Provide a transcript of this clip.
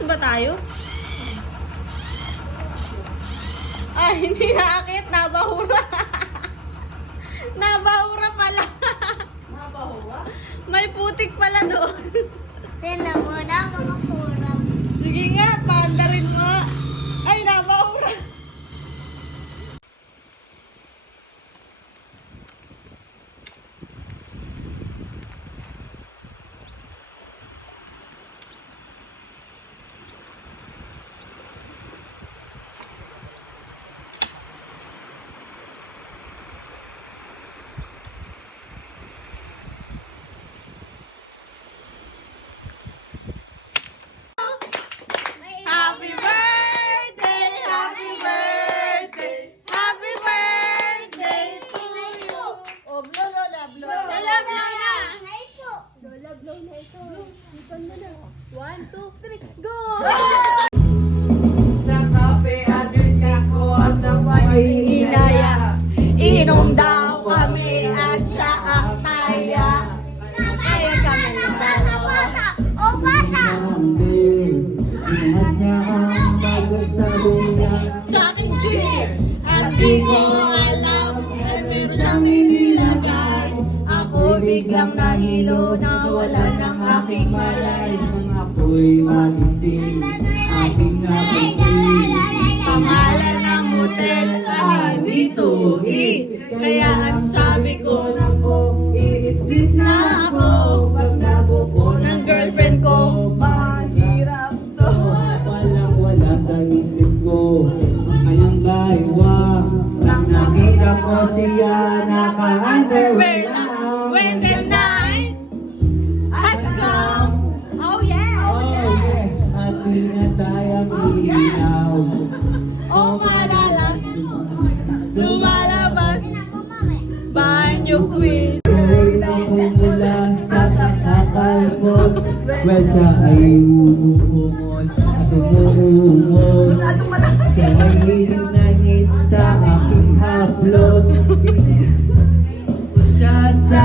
Aakyat ba tayo? Ay, hindi naakyat. Nabahura. Nabahura pala. Nabahura? May putik pala doon. Tignan mo na, makakurap. Sige nga, panda rin mo. Ay, nabahura. Happy birthday! Happy birthday! Happy birthday to you! Oh, blow, Lola, blow. Lola, blow na! Lola, blow na ito. Ipan mo na. 1, 2, 3, go! Sa kape at drink ako at sabay Inaya, inom daw kami at siya ang taya. Kaya kami dalawa. O, basa! Sa akin, cheers! At di ko alam, ay meron siyang inilagay. Ako biglang nahilo na wala ng aking malay. Ako'y magising, aking napansin. Pangalan ng hotel ay dito kaya ang sabi ko Ako, i-split na ako. Pag nabuko ng girlfriend ko. mahirap to. Walang wala sa isip ko. Ngayong gaywa, nang nakita ko siya naka-underwear lang. When the night has come. Oh yeah! Oh yeah, at sinatayang ilaw. Oh madalas lumalabas banyo queen. Mula sa kakakal ko, well siya ay umungol at umungol. Siya ay hinangit sa aking haplos. Siya sa